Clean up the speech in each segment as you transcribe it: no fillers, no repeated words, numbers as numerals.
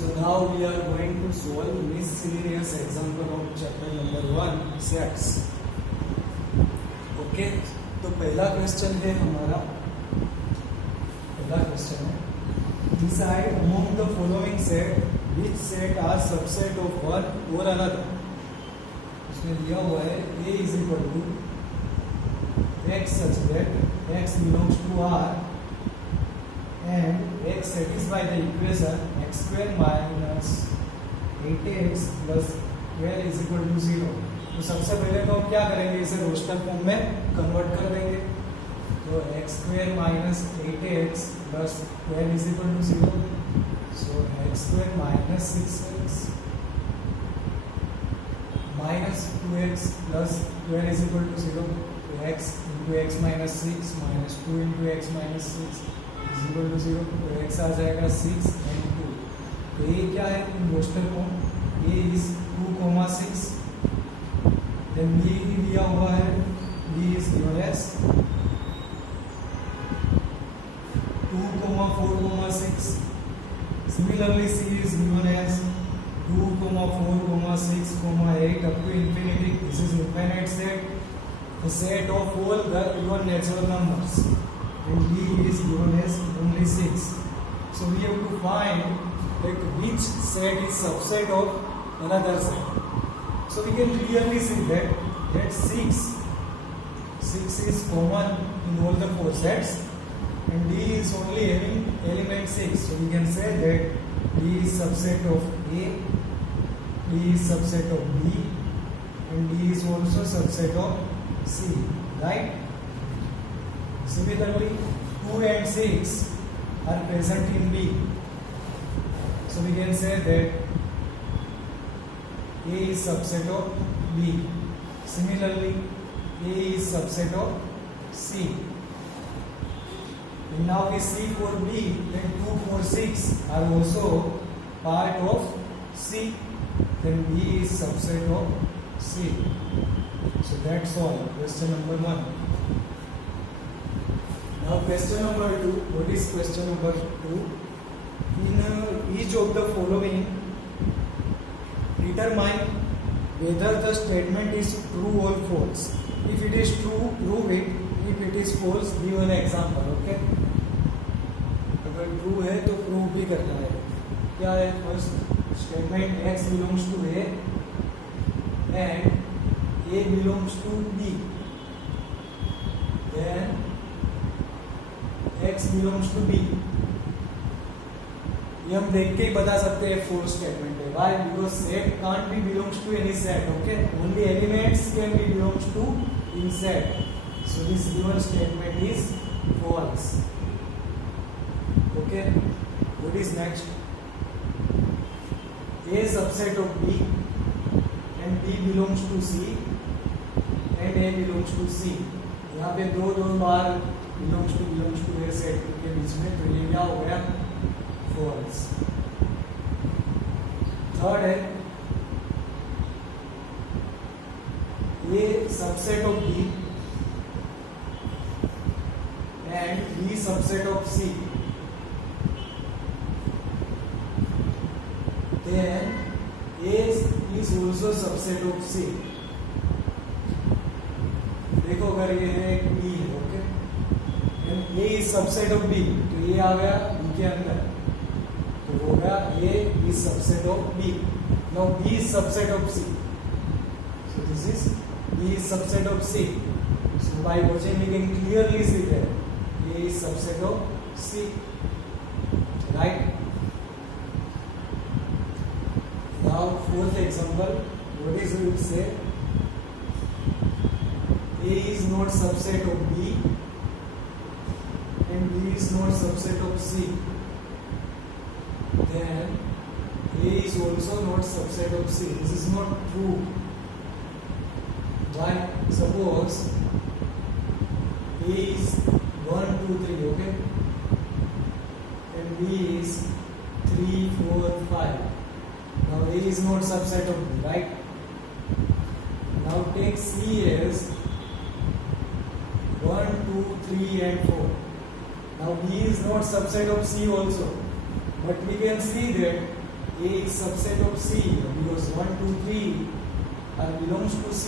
So now we are going to solve miscellaneous example of chapter number 1 sets. Okay, तो पहला question है हमारा, पहला क्वेश्चन है decide among the following set which set are subset of one और another. उसमें दिया हुआ है A is equal to x such that x belongs to R and x satisfy the equation x square minus 8x plus 12 is equal to 0. तो सबसे पहले तो हम क्या करेंगे, इसे रोस्टर फॉर्म में कन्वर्ट कर देंगे. तो x square minus 8x plus 12 is equal to 0. So x square minus 6x minus 2x plus 12 is equal to 0. तो x into x minus 6 minus 2 into x minus 6 is equal to 0. तो x आ जाएगा 6 and 2. तो ये क्या है in roster form, a is 2,6. Then b दिया हुआ है, b is given as 2,4,6. Similarly c is given as 2,4,6, 8 up to infinity. This is infinite set, the set of all the even natural numbers. And d is given as only 6. So we have to find like which set is subset of another set. So we can clearly see that 6 is common in all the four sets, and d is only having element 6. So we can say that d is subset of A, d is subset of B, and d is also subset of C, right? Similarly, 2 and 6 are present in B. So we can say that A is subset of B. Similarly, A is subset of C. And now we see for B, then 2, 4, 6 are also part of C. Then B is subset of C. So that's all. Question number 1. Now question number 2. What is question number 2? In each of the following, determine whether the statement is true or false. If it is true, prove it. If it is false, give an example. Okay? अगर true है तो prove भी करना है. क्या है first statement? X belongs to A and A belongs to B. Then X belongs to B. ये हम देख के ही बता सकते हैं false statement है. Why? Because set can't be belongs to any set. Okay? Only elements can be belongs to in set. So this given statement is false. Okay? What is next? A subset of B and B belongs to C and A belongs to C. यहाँ पे दो बार belongs to A set के बीच में, तो ये क्या हो गया? False. थर्ड है A subset of B and B subset of C. Then A is also subset of C. देखो अगर ये है B है, okay, and A is subset of B, तो ये आ गया B के अंदर, तो होगा A is subset of B. Now B is subset of C. So this is B is subset of C. So by watching we can clearly see that A is subset of C. Right? Now fourth example, what is it say? A is not subset of B and B is not subset of C. Then A is also not subset of C. This is not true. Why? Suppose A is 1, 2, 3, okay, and B is 3, 4, 5. Now A is not subset of B, right? Now take C as 1, 2, 3 and 4. Now B is not subset of C also, but we can see that A is subset of C because 1, 2, 3 are belongs to C.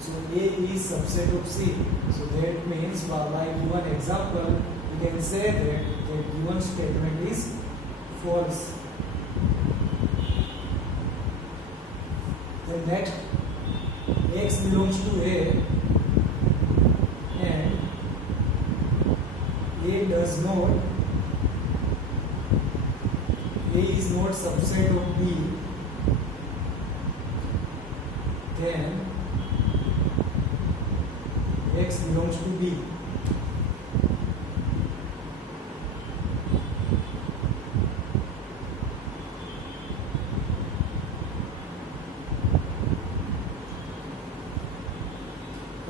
So A is subset of C. So that means by given example, we can say that the given statement is false. Then next, X belongs to A and A does not. A is not subset of B. Then X belongs to B.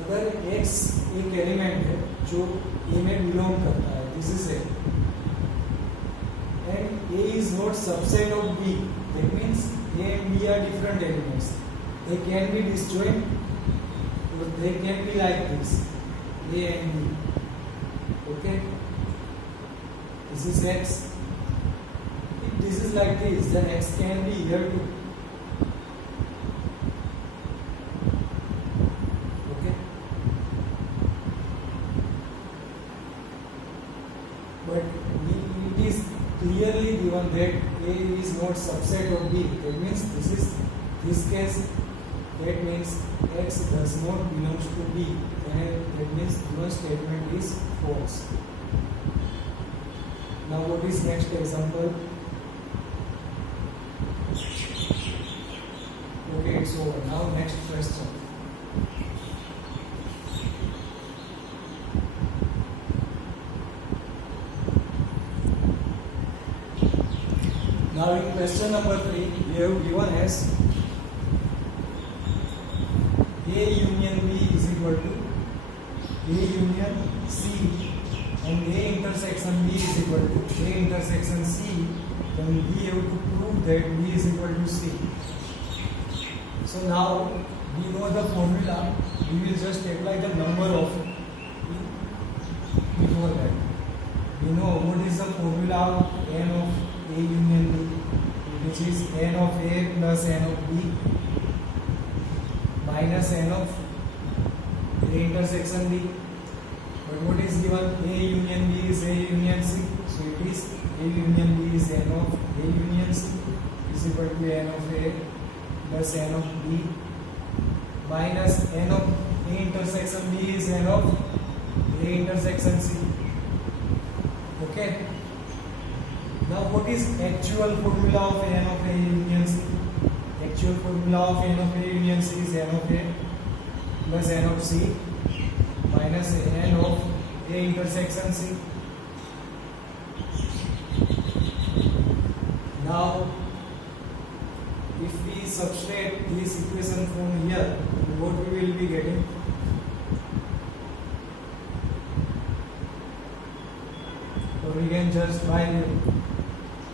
अगर X एक element है जो A में belong करता है, this is A, and A is not subset of B, that means A and B are different elements. They can be disjoint, or they can be like this, A and B. Okay, this is X. If this is like this, then X can be here too. Okay, but it is clearly given that A is not subset of B. That means this case. That means X does not belongs to B, and that means given statement is false. Now what is next example? Okay, it's over. Now next question. Now in question number 3, we have given as A union B is equal to A union C and A intersection B is equal to A intersection C. Then we have to prove that B is equal to C. So now we know the formula. We will just apply the number of before that. We know what is the formula of n of A union B, which is n of A plus n of B minus n of A intersection B. But what is given? A union B is A union C. So it is A union B is n of A union C is equal to n of A plus n of B minus n of A intersection B is n of A intersection C. Okay. Now what is actual formula of n of A union C? Actual formula of n of A union C is n of A plus n of C minus n of A intersection C. Now if we subtract this equation from here, what we will be getting? So we can just by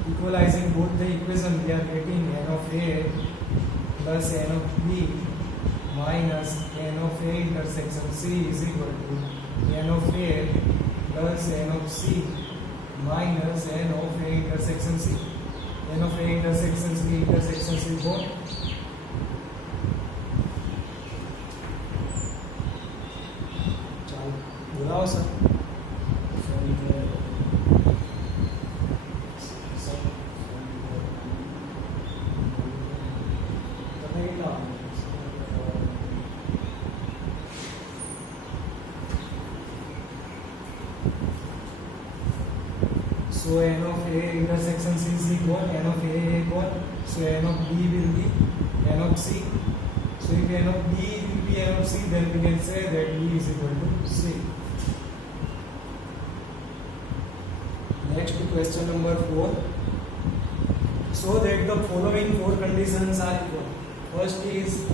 equalizing both the equation, we are getting n of A plus n of B minus n of A intersection C is equal to n of A plus n of C minus n of A intersection C. n of A intersection C both. चलो बुलाओ sir. So n of A intersection C is equal n of A equal. So n of B will be n of C. So if n of B will be n of C, then we can say that B is equal to C. Next to question number 4. So that the following 4 conditions are equal. First is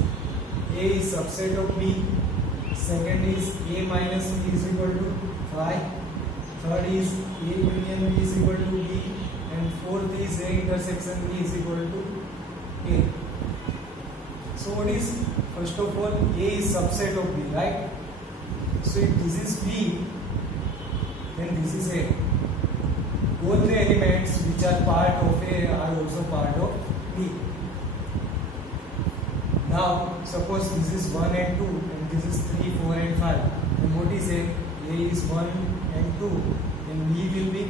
A is subset of B. Second is A minus B is equal to 5. Third is A union B is equal to B, and fourth is A intersection B is equal to A. So what is, first of all, A is subset of B, right? So if this is B, then this is A. both the elements which are part of A are also part of B. Now suppose this is 1 and 2 and this is 3, 4 and 5. And what is A? A is 1 and 2 and B will be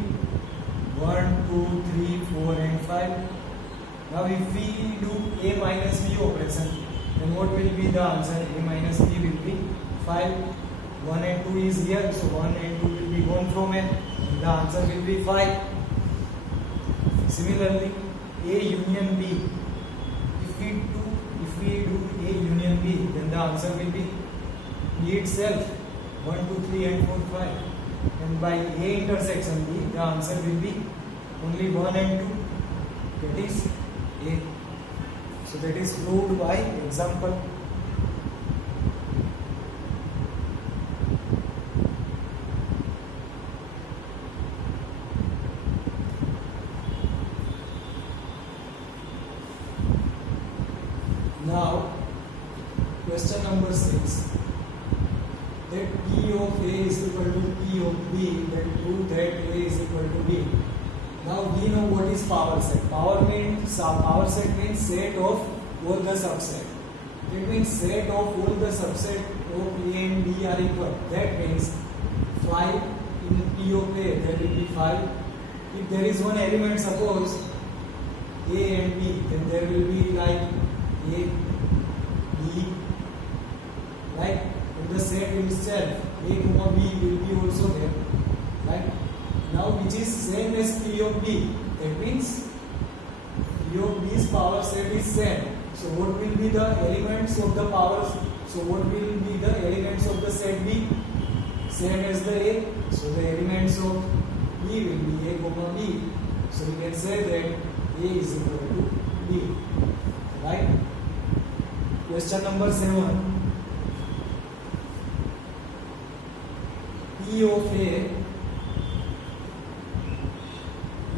1, 2, 3, 4 and 5. Now if we do A minus B operation, then what will be the answer? A minus B will be 5. 1 and 2 is here, so 1 and 2 will be gone from A. And the answer will be 5. Similarly, A union B. If we do A union B, then the answer will be B itself. 1, 2, 3 and 4, 5. And by A intersection B, the answer will be only 1 and 2. That is A. So that is proved by example. Now, question number 6. That P of A is equal to P of B, then prove that A is equal to B. Now we know what is power set. Power set means set of all the subset. It means set of all the subset of A and B are equal. That means 5 in P of A, there will be 5. If there is one element, suppose A and B, then there will be like A, B, right? In the set itself, A comma B will be also there, right? Now which is same as P of B, that means P of B's power set is same. So what will be the elements of the powers? So what will be the elements of the set B? Same as the A. So the elements of B will be A comma B. So we can say that A is equal to B, right? Question number 7. P of A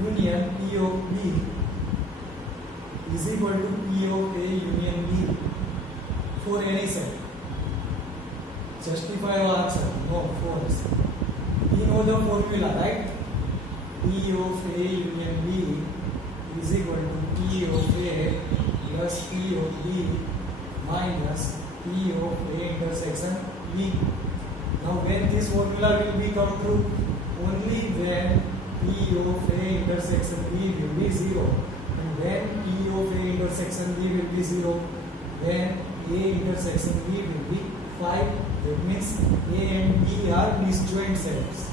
union P of B is equal to P of A union B for any set. Justify your answer. No, false. We know the formula, right? P of A union B is equal to P of A plus P of B minus P of A intersection B. Now when this formula will be come true? Only when P of A intersection B will be 0. And when P of A intersection B will be 0, when A intersection B will be 5. That means A and B are disjoint sets.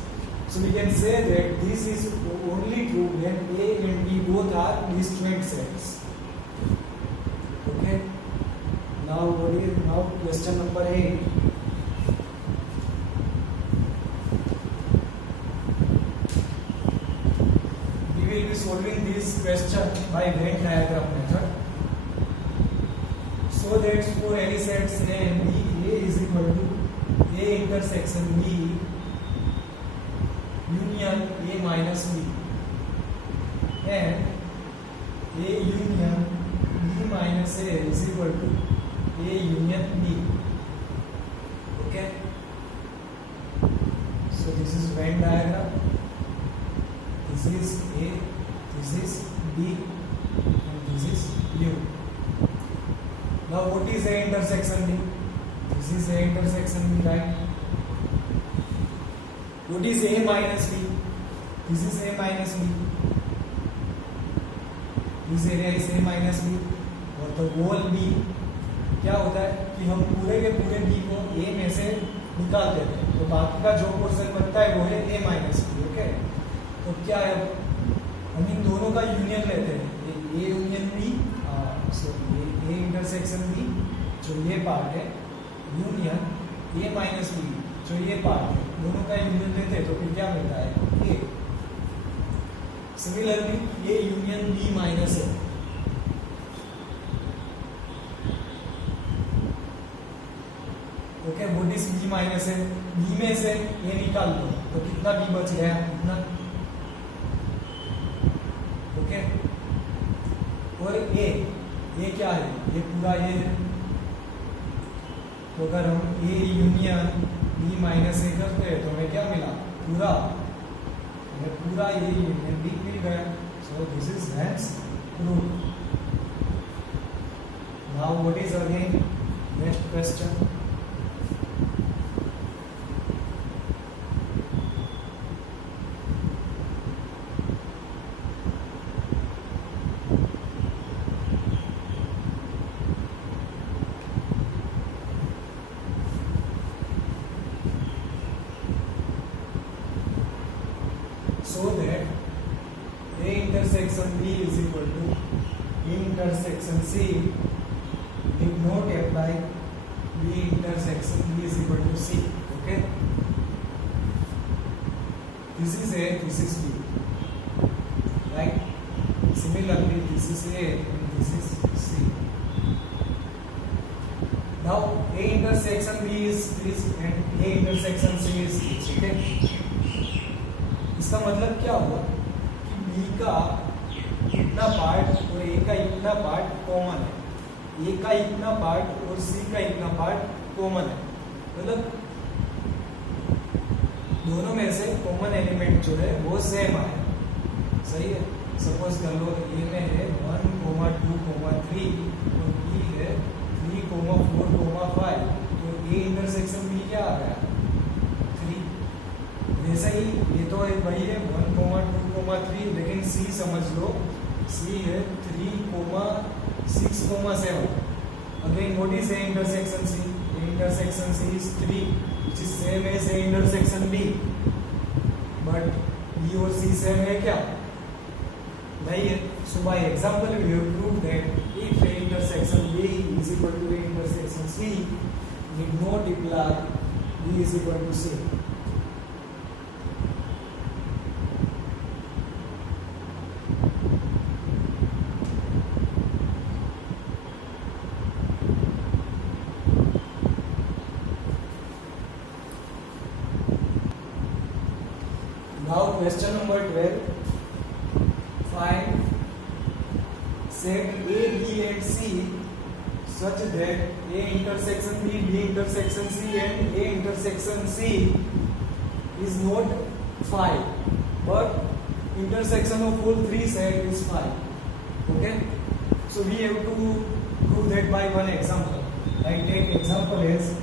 So we can say that this is only true when A and B both are disjoint sets. Okay. Now question number 8. We will be solving this question by Venn diagram method. So that for any sets A and B, A is equal to A intersection B union A minus B, and A union B minus A is equal to A union B. Okay. So this is Venn diagram. This is A, this is B, and this is U. Now what is A intersection B? This is A intersection B, right? What is A minus B? This is A minus B. This area is A minus B. और तो whole B क्या होता है कि हम पूरे के पूरे B को A में से निकाल देते हैं, तो बाकी का जो पोर्शन बनता है वो है A माइनस B. ओके, तो क्या है, हम इन दोनों का यूनियन लेते हैं, A union B, so A intersection B जो ये पार्ट है, यूनियन A माइनस B जो ये पार्ट है, दोनों का यूनियन लेते हैं तो फिर क्या मिलता है A. Similarly A union B minus है. Okay, what is B minus है? B में से A निकाल दो तो कितना B बच गया? इतना. ओके, और A क्या है? ये पूरा ये है. तो अगर हम A union B minus A करते हैं तो हमें क्या मिला? पूरा हमें पूरा ये यूनियन बी मिल गया. So this is hence proved. Now what is again next question? So that A intersection B is equal to B intersection C did not apply B intersection B is equal to C. Okay. This is A, this is B. Right. Similarly, this is A and this is C. Now A intersection B is this and A intersection C is this. Okay. इसका मतलब क्या हुआ कि B का इतना part और A का इतना पार्ट कॉमन है, A का इतना पार्ट और C का इतना पार्ट कॉमन है. मतलब दोनों में से कॉमन एलिमेंट जो है वो सेम आए. सही है. सपोज कर लो A में है 1, 2, 3 और B है 3, 4, 5. तो A इंटरसेक्शन B क्या आ गया? 3. वैसे ही ये तो वही है 1, 2, 3, लेकिन C समझ लो C है 3, 6, 7. Again, what is A intersection C? A intersection C is 3, which is same as A intersection B. But B और C same है क्या? नहीं है. So by example we have proved that if A intersection B is equal to A intersection C, need not imply B is equal to C. Now question number 12. Find set A, B and C such that A intersection B, B intersection C and A intersection C is not 5, but intersection of all three set is 5. Okay? So we have to prove that by one example. I take example as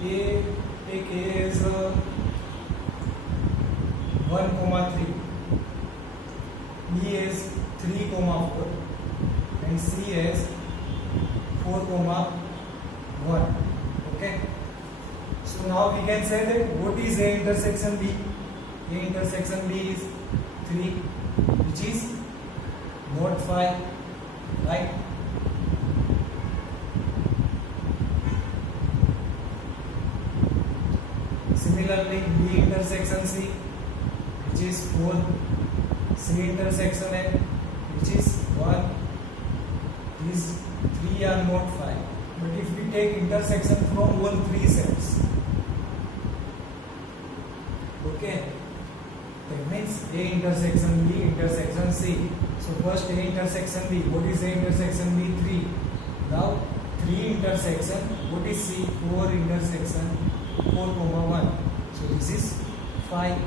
take A as 1, 3, B is 3, 4 and C is 4, 1. Okay. So now we can say that what is A intersection B? A intersection B is 3, which is not 5, right? Similarly, B intersection C, which is 4, C intersection A, which is 1. These 3 are not 5. But if we take intersection from all three sets, okay, that means A intersection B intersection C. So first A intersection B. What is A intersection B? 3. Now 3 intersection. What is C? 4 intersection 4, 1. So this is 5.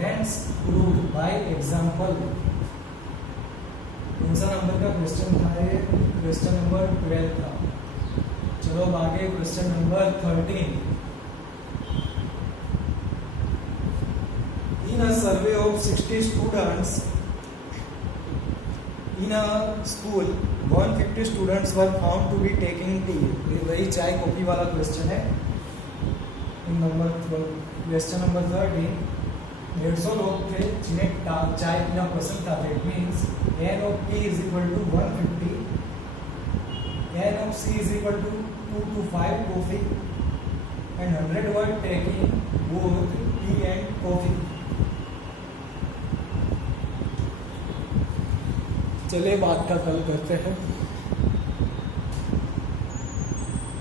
Hence proved by example. कौन सा number का question था ये? Question number 12 था. चलो अब आगे question number 13. In a survey of 60 students in a school, 150 students were found to be taking tea. ये वही चाय कॉफी वाला क्वेश्चन है. Question number 13. 150 लोग थे जिन्हें चाय पीना पसंद था. That means n of t is equal to 150, n of c is equal to 2 to 5 coffee, and 100 were taking both tea and coffee. चलिए बात का कल करते हैं.